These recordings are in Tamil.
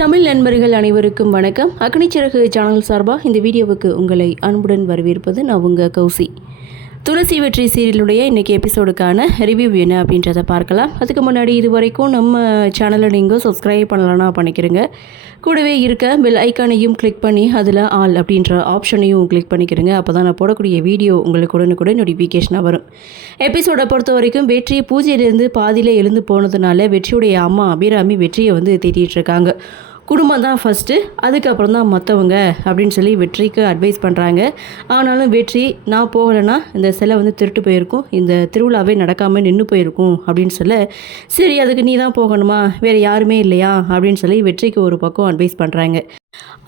தமிழ் நண்பர்கள் அனைவருக்கும் வணக்கம். அக்னிச்சிறகு சேனல் சார்பாக இந்த வீடியோவுக்கு உங்களை அன்புடன் வரவேற்பது நான் உங்கள் கௌசி. துளசி வெற்றி சீரியலுடைய இன்றைக்கி எபிசோடுக்கான ரிவ்யூ என்ன அப்படின்றத பார்க்கலாம். அதுக்கு முன்னாடி இது வரைக்கும் நம்ம சேனலை நீங்கள் சப்ஸ்கிரைப் பண்ணலான்னா பண்ணிக்கிறங்க. கூடவே இருக்க பெல் ஐக்கானையும் கிளிக் பண்ணி அதில் ஆல் அப்படின்ற ஆப்ஷனையும் கிளிக் பண்ணிக்கிறங்க. அப்போ தான் நான் போடக்கூடிய வீடியோ உங்களுக்கு உடனுக்குடன் நோட்டிஃபிகேஷனாக வரும். எபிசோடை பொறுத்த வரைக்கும் வெற்றி பூஜையிலேருந்து பாதியில் எழுந்து போனதுனால வெற்றியுடைய அம்மா அபிராமி வெற்றியை தேட்டிகிட்டு இருக்காங்க. குடும்பம் தான் ஃபஸ்ட்டு, அதுக்கப்புறம் தான் மற்றவங்க அப்படின்னு சொல்லி வெற்றிக்கு அட்வைஸ் பண்ணுறாங்க. ஆனாலும் வெற்றி நான் போகலைன்னா இந்த சிலை திருட்டு போயிருக்கும், இந்த திருவிழாவே நடக்காமல் நின்று போயிருக்கும் அப்படின்னு சொல்ல, சரி அதுக்கு நீ தான் போகணுமா, வேறு யாருமே இல்லையா அப்படின்னு சொல்லி வெற்றிக்கு ஒரு பக்கம் அட்வைஸ் பண்ணுறாங்க.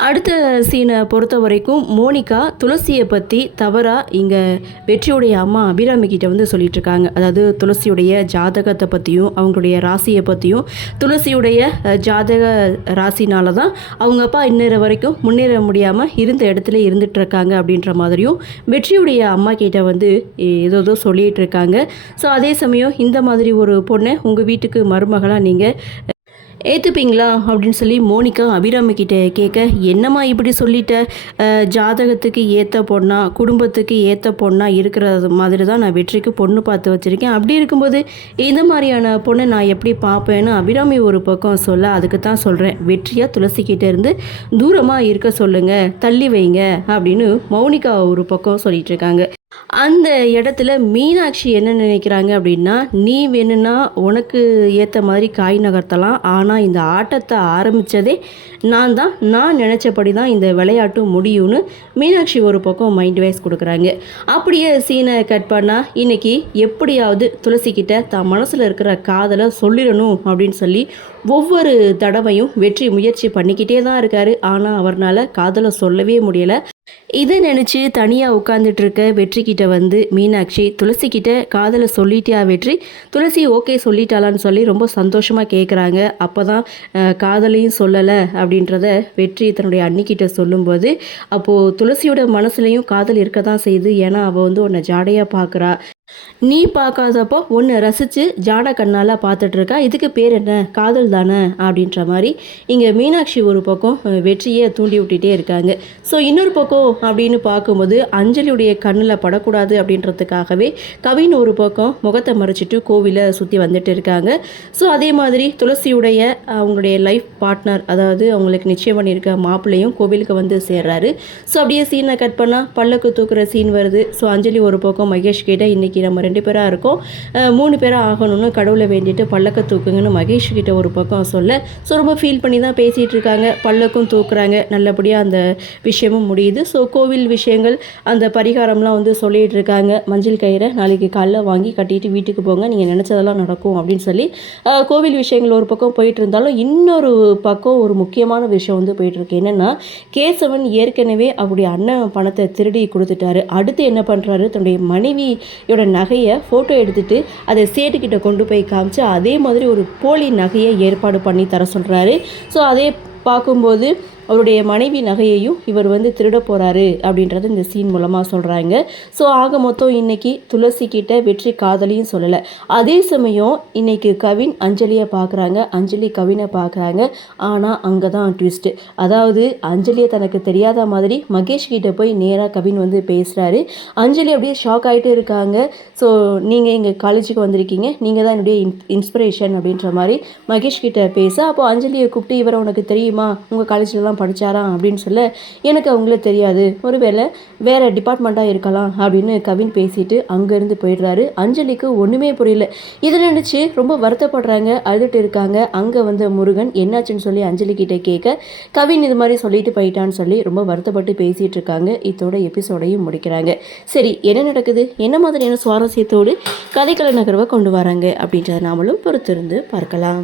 அடுத்த சீனை பொறுத்த வரைக்கும் மோனிகா துளசியை பற்றி தவறாக இங்கே வெற்றியுடைய அம்மா அபிராமி கிட்ட சொல்லிட்டு இருக்காங்க. அதாவது துளசியுடைய ஜாதகத்தை பற்றியும் அவங்களுடைய ராசியை பற்றியும், துளசியுடைய ஜாதக ராசினால தான் அவங்க அப்பா இன்னொரு வரைக்கும் முன்னேற முடியாமல் இருந்த இடத்துல இருந்துட்டு இருக்காங்க அப்படின்ற மாதிரியும் வெற்றியுடைய அம்மா கிட்ட ஏதோ சொல்லிகிட்டு இருக்காங்க. ஸோ அதே சமயம் இந்த மாதிரி ஒரு பொண்ணை உங்கள் வீட்டுக்கு மருமகளாக நீங்கள் ஏற்றுப்பீங்களா அப்படின்னு சொல்லி மோனிகா அபிராமி கிட்ட கேட்க, என்னம்மா இப்படி சொல்லிட்ட, ஜாதகத்துக்கு ஏற்ற பொண்ணா குடும்பத்துக்கு ஏற்ற பொண்ணா இருக்கிற மாதிரி தான் நான் வெற்றிக்கு பொண்ணு பார்த்து வச்சுருக்கேன். அப்படி இருக்கும்போது இந்த மாதிரியான பொண்ணை நான் எப்படி பார்ப்பேன்னு அபிராமி ஒரு பக்கம் சொல்ல, அதுக்கு தான் சொல்கிறேன், வெற்றியாக துளசிக்கிட்டே இருந்து தூரமாக இருக்க சொல்லுங்கள், தள்ளி வைங்க அப்படின்னு மௌனிகா ஒரு பக்கம் சொல்லிட்டு இருக்காங்க. அந்த இடத்துல மீனாட்சி என்ன நினைக்கிறாங்க அப்படின்னா, நீ வேணும்னா உனக்கு ஏற்ற மாதிரி காய் நகர்த்தலாம், ஆனால் இந்த ஆட்டத்தை ஆரம்பித்ததே நான் நினச்சபடி தான் இந்த விளையாட்டு முடியும்னு மீனாட்சி ஒரு பக்கம் மைண்ட் வைஸ் கொடுக்குறாங்க. அப்படியே சீனை கட் பண்ணால் இன்றைக்கி எப்படியாவது துளசிக்கிட்ட தான் மனசில் இருக்கிற காதலை சொல்லிடணும் அப்படின்னு சொல்லி ஒவ்வொரு தடவையும் வெற்றி முயற்சி பண்ணிக்கிட்டே தான் இருக்கார். ஆனால் அவரால் காதலை சொல்லவே முடியலை. இதை நினச்சி தனியாக உட்காந்துட்டு இருக்க வெற்றிக்கிட்ட மீனாட்சி துளசிக்கிட்ட காதலை சொல்லிட்டியா வெற்றி, துளசி ஓகே சொல்லிட்டாளான்னு சொல்லி ரொம்ப சந்தோஷமாக கேட்குறாங்க. அப்போ தான் காதலையும் சொல்லலை அப்படின்றத வெற்றி தன்னுடைய அண்ணிக்கிட்ட சொல்லும்போது, அப்போது துளசியோட மனசுலையும் காதல் இருக்க தான் செய்யுது. ஏன்னா அவள் உன்னை ஜாடையாக பார்க்குறா, நீ பார்க்காதப்போ ஒன்று ரசித்து ஜாட கண்ணால் பார்த்துட்ருக்கா, இதுக்கு பேர் என்ன, காதல் தானே அப்படின்ற மாதிரி இங்கே மீனாட்சி ஒரு பக்கம் வெற்றியை தூண்டி விட்டுட்டே இருக்காங்க. ஸோ இன்னொரு பக்கம் அப்படின்னு பார்க்கும்போது அஞ்சலியுடைய கண்ணில் படக்கூடாது அப்படின்றதுக்காகவே கவின் ஒரு பக்கம் முகத்தை மறைச்சிட்டு கோவிலை சுற்றி வந்துட்டு இருக்காங்க. ஸோ அதே மாதிரி துளசியுடைய அவங்களுடைய லைஃப் பார்ட்னர், அதாவது அவங்களுக்கு நிச்சயம் பண்ணியிருக்க மாப்பிள்ளையும் கோவிலுக்கு சேர்றாரு. ஸோ அப்படியே சீனை கட் பண்ணால் பல்லக்கு தூக்குற சீன் வருது. ஸோ அஞ்சலி ஒரு பக்கம் மகேஷ் கிட்ட, இன்றைக்கி நம்ம 2 பேராக இருக்கோம், 3 பேராக ஆகணும்னு கடவுளை வேண்டிட்டு பல்லக்க தூக்குங்கன்னு மகேஷ் கிட்ட ஒரு பக்கம் சொல்ல, ஸோ ரொம்ப ஃபீல் பண்ணி தான் பேசிகிட்டு இருக்காங்க. பல்லக்கும் தூக்குறாங்க, நல்லபடியாக அந்த விஷயமும் முடியுது. ஸோ கோவில் விஷயங்கள் அந்த பரிகாரம்லாம் சொல்லிகிட்டு இருக்காங்க. மஞ்சள் கயிறை நாளைக்கு காலைல வாங்கி கட்டிட்டு வீட்டுக்கு போங்க, நீங்கள் நினச்சதெல்லாம் நடக்கும் அப்படின்னு சொல்லி கோவில் விஷயங்கள் ஒரு பக்கம் போயிட்டு இருந்தாலும் இன்னொரு பக்கம் ஒரு முக்கியமான விஷயம் போயிட்டுருக்கு. என்னென்னா, கேசவன் ஏற்கனவே அவருடைய அண்ணன் பணத்தை திருடி கொடுத்துட்டாரு. அடுத்து என்ன பண்ணுறாரு, தன்னுடைய மனைவியோட நகையை ஃபோட்டோ எடுத்துகிட்டு அதை சேட்டுக்கிட்ட கொண்டு போய் காமிச்சு அதே மாதிரி ஒரு போலி நகையை ஏற்பாடு பண்ணி தர சொல்கிறாரு. ஸோ அதே பார்க்கும்போது அவருடைய மனைவி நகையையும் இவர் திருட போகிறாரு அப்படின்றது இந்த சீன் மூலமாக சொல்கிறாங்க. ஸோ ஆக மொத்தம் இன்றைக்கி துளசிக்கிட்ட வெற்றி காதலையும் சொல்லலை. அதே சமயம் இன்றைக்கி கவின் அஞ்சலியை பார்க்குறாங்க, அஞ்சலி கவினை பார்க்குறாங்க. ஆனால் அங்கே தான் ட்விஸ்ட்டு. அதாவது அஞ்சலியை தனக்கு தெரியாத மாதிரி மகேஷ் கிட்ட போய் நேராக கவின் பேசுகிறாரு. அஞ்சலி அப்படியே ஷாக் ஆகிட்டே இருக்காங்க. ஸோ நீங்கள் எங்கள் காலேஜுக்கு வந்திருக்கீங்க, நீங்கள் தான் என்னுடைய இன்ஸ்பிரேஷன் அப்படின்ற மாதிரி மகேஷ் கிட்ட பேச, அப்போது அஞ்சலியை கூப்பிட்டு, இவரை உனக்கு தெரியுமா, உங்கள் காலேஜிலலாம் படித்தாரா அப்படின்னு சொல்ல, எனக்கு அவங்களே தெரியாது, ஒருவேளை வேறு டிபார்ட்மெண்ட்டாக இருக்கலாம் அப்படின்னு கவின் பேசிட்டு அங்கேருந்து போயிடுறாரு. அஞ்சலிக்கு ஒன்றுமே புரியல. இதை நினச்சி ரொம்ப வருத்தப்படுறாங்க, அழுதுட்டு இருக்காங்க. அங்கே முருகன் என்னாச்சுன்னு சொல்லி அஞ்சலி கிட்டே கேட்க, கவின் இது மாதிரி சொல்லிட்டு போயிட்டான்னு சொல்லி ரொம்ப வருத்தப்பட்டு பேசிகிட்டு இருக்காங்க. இதோட எபிசோடையும் முடிக்கிறாங்க. சரி, என்ன நடக்குது, என்ன மாதிரியான சுவாரஸ்யத்தோடு கதைக்கள நகர்வை கொண்டு வராங்க அப்படின்றத நாமளும் பொறுத்திருந்து பார்க்கலாம்.